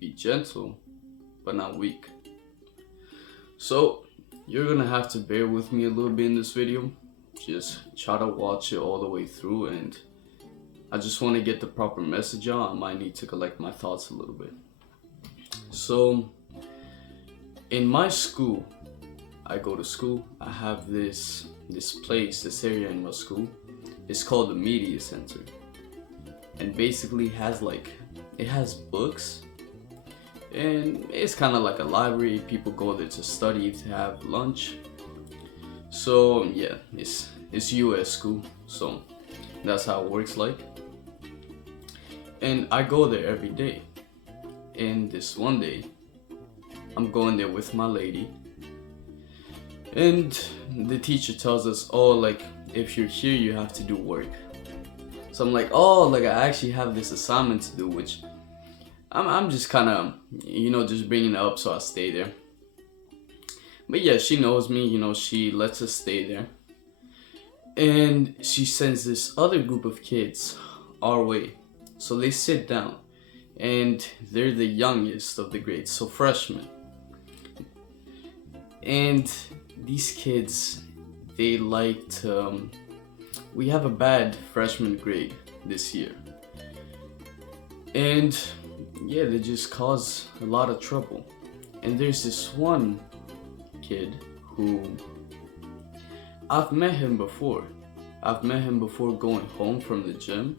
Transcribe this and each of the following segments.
be gentle, but not weak. So, you're gonna have to bear with me a little bit in this video. Just try to watch it all the way through, and I just want to get the proper message out. I might need to collect my thoughts a little bit. So, in my school, I go to school. I have this this area in my school. It's called the media center, and basically it has books, and it's kind of like a library. People go there to study, to have lunch. So yeah, it's U.S. school, so that's how it works like. And I go there every day. And this one day, I'm going there with my lady, and the teacher tells us, oh, like, if you're here, you have to do work. So I'm like, oh, like, I actually have this assignment to do, which I'm just kind of, just bringing it up so I stay there. But yeah, she knows me, she lets us stay there. And she sends this other group of kids our way. So they sit down, and they're the youngest of the grades, so freshmen. And these kids, they liked, we have a bad freshman grade this year. And yeah, they just cause a lot of trouble. And there's this one kid who, I've met him before going home from the gym.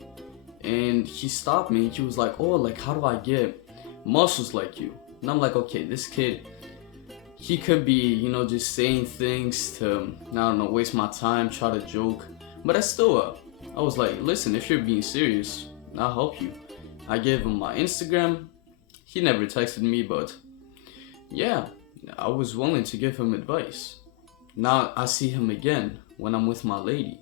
And he stopped me and he was like, oh, like, how do I get muscles like you? And I'm like, okay, this kid, he could be, just saying things to, I don't know, waste my time, try to joke. But I was like, listen, if you're being serious, I'll help you. I gave him my Instagram. He never texted me, but yeah, I was willing to give him advice. Now I see him again when I'm with my lady.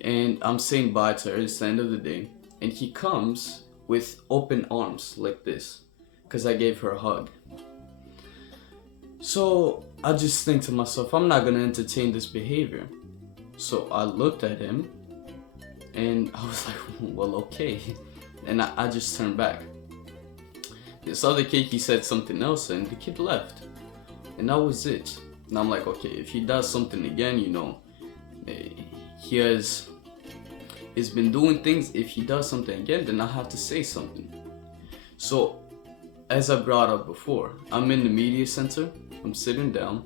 And I'm saying bye to her. It's the end of the day. And he comes with open arms like this, because I gave her a hug. So I just think to myself, I'm not going to entertain this behavior. So I looked at him and I was like, well, okay. And I just turned back. This other kid, he said something else and the kid left. And that was it. And I'm like, okay, if he does something again, he's been doing things. If he does something again, then I have to say something. So, as I brought up before, I'm in the media center. I'm sitting down,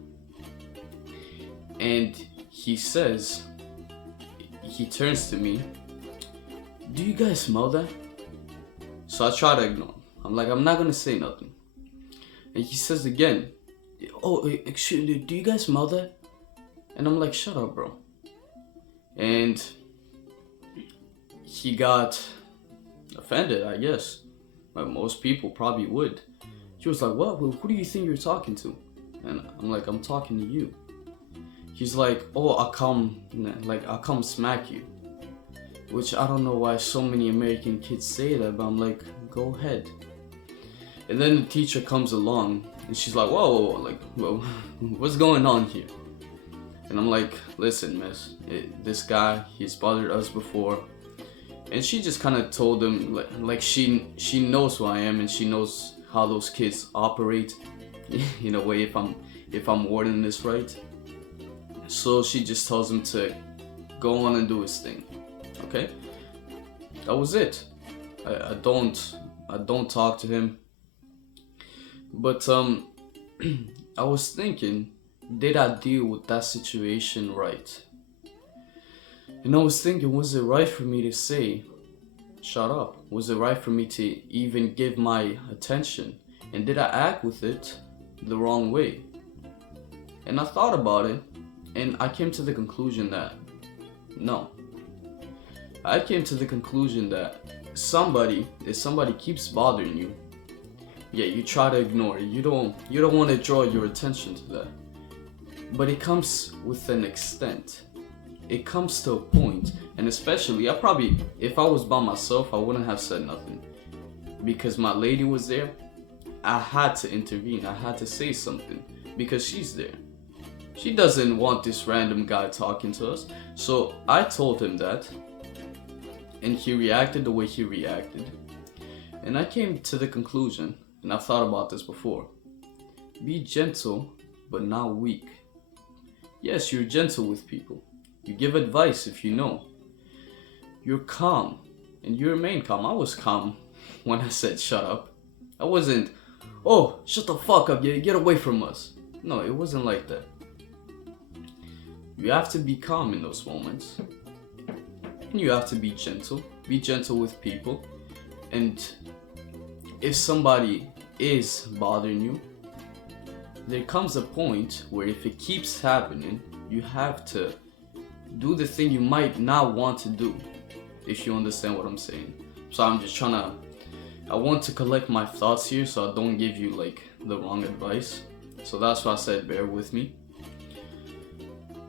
and he turns to me, do you guys smell that? So I try to ignore him. I'm like, I'm not gonna say nothing. And he says again, oh, excuse me, do you guys smell that? And I'm like, shut up, bro. And he got offended, I guess. Like most people probably would. He was like, what? Who do you think you're talking to? And I'm like, I'm talking to you. He's like, oh, I'll come smack you. Which I don't know why so many American kids say that, but I'm like, go ahead. And then the teacher comes along and she's like, whoa, like, whoa, what's going on here? And I'm like, listen, miss, this guy, he's bothered us before. And she just kind of told him, like she knows who I am and she knows how those kids operate, in a way, if I'm wording this right. So she just tells him to go on and do his thing. Okay? That was it. I don't talk to him. But I was thinking, did I deal with that situation right? And I was thinking, was it right for me to say, shut up? Was it right for me to even give my attention? And did I act with it the wrong way? And I thought about it, and I came to the conclusion that no. I came to the conclusion that if somebody keeps bothering you, yeah, you try to ignore it. You don't want to draw your attention to that. But it comes with an extent. It comes to a point, and especially, if I was by myself, I wouldn't have said nothing. Because my lady was there, I had to intervene. I had to say something because she's there. She doesn't want this random guy talking to us. So I told him that, and he reacted the way he reacted. And I came to the conclusion, and I've thought about this before. Be gentle, but not weak. Yes, you're gentle with people. You give advice if you know. You're calm, and you remain calm. I was calm when I said shut up. I wasn't, oh, shut the fuck up, yeah, get away from us. No, it wasn't like that. You have to be calm in those moments. And you have to be gentle. Be gentle with people. And if somebody is bothering you, there comes a point where if it keeps happening, you have to do the thing you might not want to do, if you understand what I'm saying. So I'm just I want to collect my thoughts here so I don't give you like the wrong advice. So that's why I said bear with me.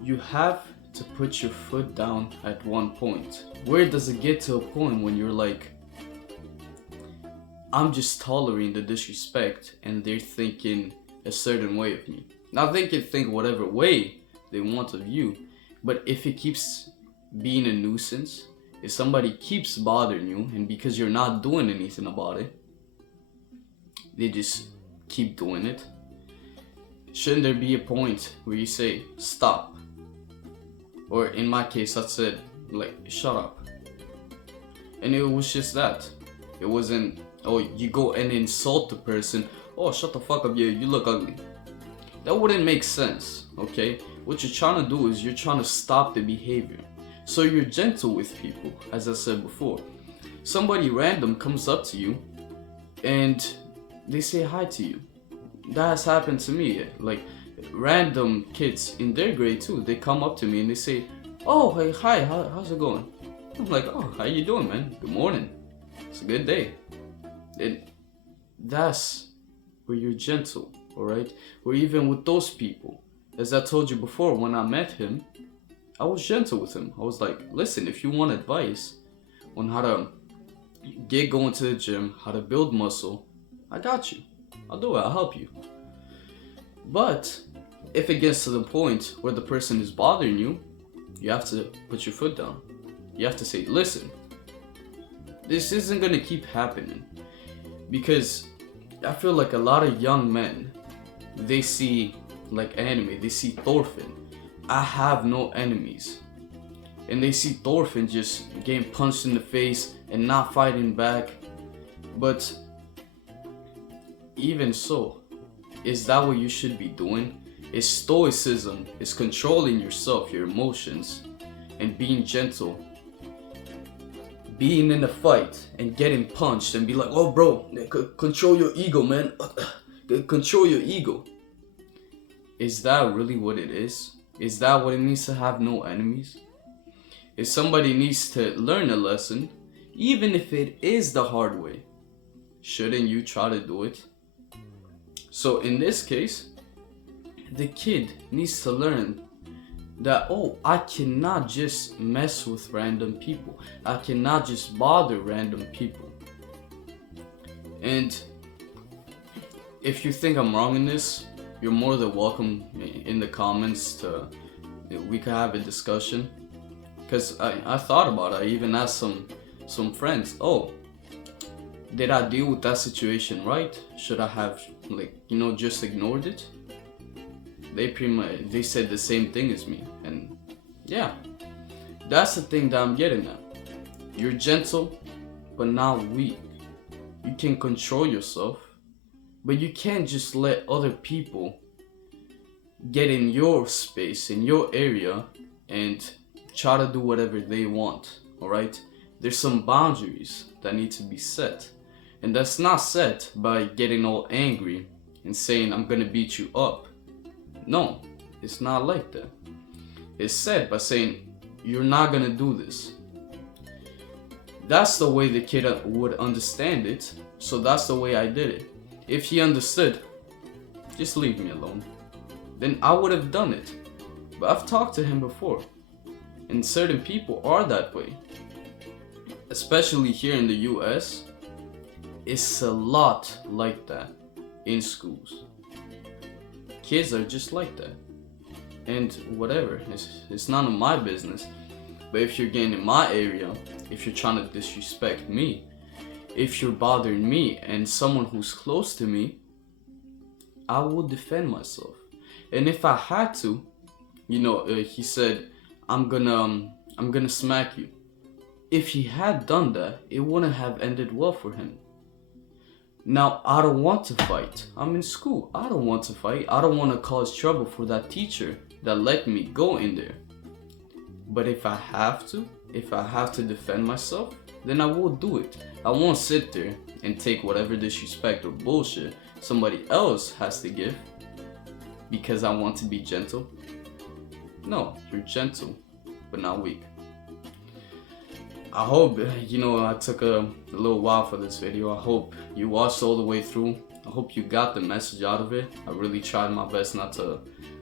You have to put your foot down at one point. Where does it get to a point when you're like, I'm just tolerating the disrespect and they're thinking a certain way of me. Now they can think whatever way they want of you, but if it keeps being a nuisance, if somebody keeps bothering you and because you're not doing anything about it, they just keep doing it, shouldn't there be a point where you say stop? Or in my case I said like shut up. And it was just that. It wasn't, oh, you go and insult the person, oh, shut the fuck up, yeah, you look ugly. That wouldn't make sense, okay? What you're trying to do is you're trying to stop the behavior. So you're gentle with people, as I said before. Somebody random comes up to you and they say hi to you. That has happened to me. Like random kids in their grade too, they come up to me and they say, oh, hey, hi, how's it going? I'm like, oh, how you doing, man? Good morning. It's a good day. And that's where you're gentle, alright? Or even with those people. As I told you before, when I met him, I was gentle with him. I was like, listen, if you want advice on how to get going to the gym, how to build muscle, I got you. I'll do it, I'll help you. But if it gets to the point where the person is bothering you, you have to put your foot down. You have to say, listen, this isn't gonna keep happening. Because I feel like a lot of young men, they see like anime, they see Thorfinn. I have no enemies. And they see Thorfinn just getting punched in the face and not fighting back. But even so, is that what you should be doing? Is stoicism, is controlling yourself, your emotions, and being gentle. Being in a fight and getting punched and be like, oh bro, control your ego, man. Control your ego. Is that really what it is? Is that what it means to have no enemies? If somebody needs to learn a lesson, even if it is the hard way, shouldn't you try to do it? So in this case, the kid needs to learn that, oh, I cannot just mess with random people. I cannot just bother random people. And if you think I'm wrong in this, you're more than welcome in the comments to, we could have a discussion. Because I thought about it. I even asked some friends, oh, did I deal with that situation right? Should I have, like, just ignored it? They said the same thing as me. And yeah, that's the thing that I'm getting at. You're gentle, but not weak. You can control yourself, but you can't just let other people get in your space, in your area, and try to do whatever they want, alright? There's some boundaries that need to be set. And that's not set by getting all angry and saying, I'm gonna beat you up. No, it's not like that. It's set by saying, you're not gonna do this. That's the way the kid would understand it, so that's the way I did it. If he understood, just leave me alone, then I would have done it. But I've talked to him before, and certain people are that way. Especially here in the US, it's a lot like that in schools. Kids are just like that. And whatever, it's none of my business. But if you're getting in my area, if you're trying to disrespect me, if you're bothering me and someone who's close to me, I will defend myself. And if I had to, he said, I'm gonna smack you. If he had done that, it wouldn't have ended well for him. Now, I don't want to fight. I'm in school. I don't want to fight. I don't want to cause trouble for that teacher that let me go in there. But if I have to defend myself, then I will do it. I won't sit there and take whatever disrespect or bullshit somebody else has to give because I want to be gentle. No, you're gentle, but not weak. I hope, I took a little while for this video. I hope you watched all the way through. I hope you got the message out of it. I really tried my best not to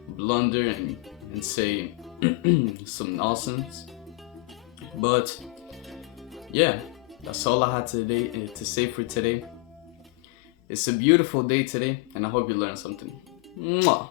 blunder and say some nonsense. But yeah, that's all I had to say for today. It's a beautiful day today, and I hope you learned something. Mwah.